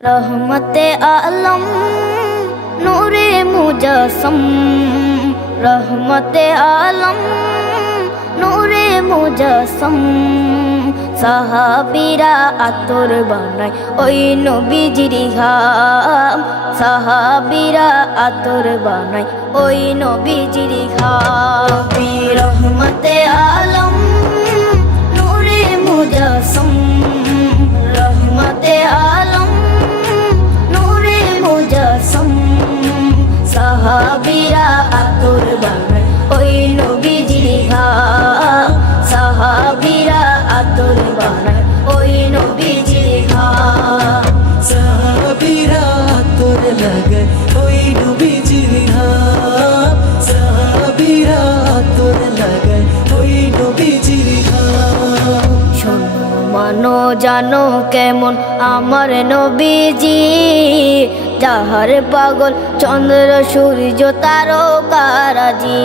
रहमते आलम नूरे मुजस्सम, रहमते आलम नूरे मुजस्सम। साहाबीरा आतর বানায় ওই নবীজির ঘাম, সাহাবীরা আতর বানায় ওই নবীজির ঘাম। রহমতে আলম নূরে মুজস্সম, রহমতে আলম নূরে মুজস্সম। সাহাবীরা আতর বানায় ওই নবীজির ঘাম, সাহাবীরা আতর বানায় ওই নবীজির ঘাম। সাহাবীরা আতর লাগায় ওই নবীজির ঘাম, সাহাবীরা আতর লাগায় ওই নবীজির ঘাম। শোনো মানো জানো কেমন আমার নবীজি, যাহার পাগল চন্দ্র সূর্য তারকারাজি,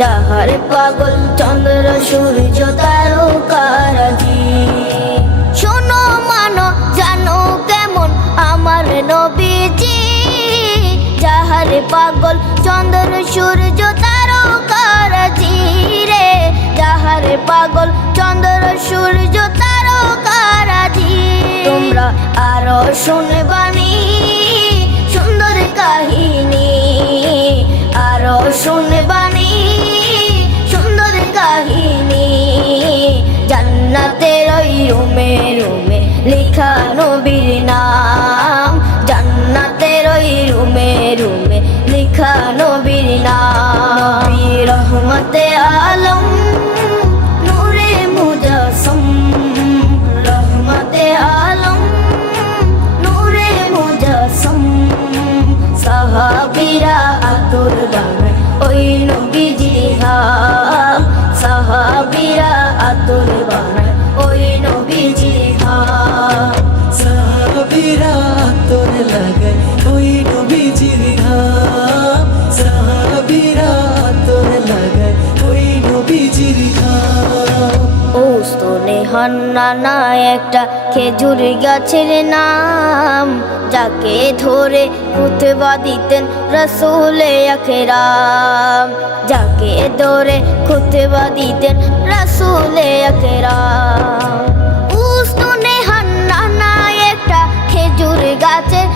যাহার পাগল চন্দ্র সূর্য তারকারাজি। শোনো মানো জানো কেমন আমার নবীজি, যাহার পাগল চন্দ্র সূর্য তারকারাজি রে, যাহার পাগল চন্দ্র সূর্য তারকারাজি। তোমরা আরো শুনবানি সুন্দর কাহিনী, আরো শুনবানি সুন্দর কাহিনী। জান্নাতের ওই রুমে রুমে লেখা নবীর নাম, জান্নাতের ওই রুমে রুমে লেখা নবীর নাম। রহমতে আলম নূরে মুজস্সম, রহমতে আলম নূরে মুজস্সম। সাহাবীরা আতর বানায় ওই নবীজির ঘাম, সাহাবীরা আতর বানায় ওই নবীজির ঘাম। সাহাবীরা আতর লাগায় ওই নবীজির ঘাম, সাহাবীরা আতর লাগায় ওই নবীজির ঘাম। ওস্তনে হান্নানা একটা খেজুর গাছের নাম, যাকে ধরে খুতবা দিতেন রাসূলে আকরাম, যাকে ধরে খুতবা দিতেন রাসূলে আকরাম। ওস্তনে হান্নানা একটা খেজুর গাছের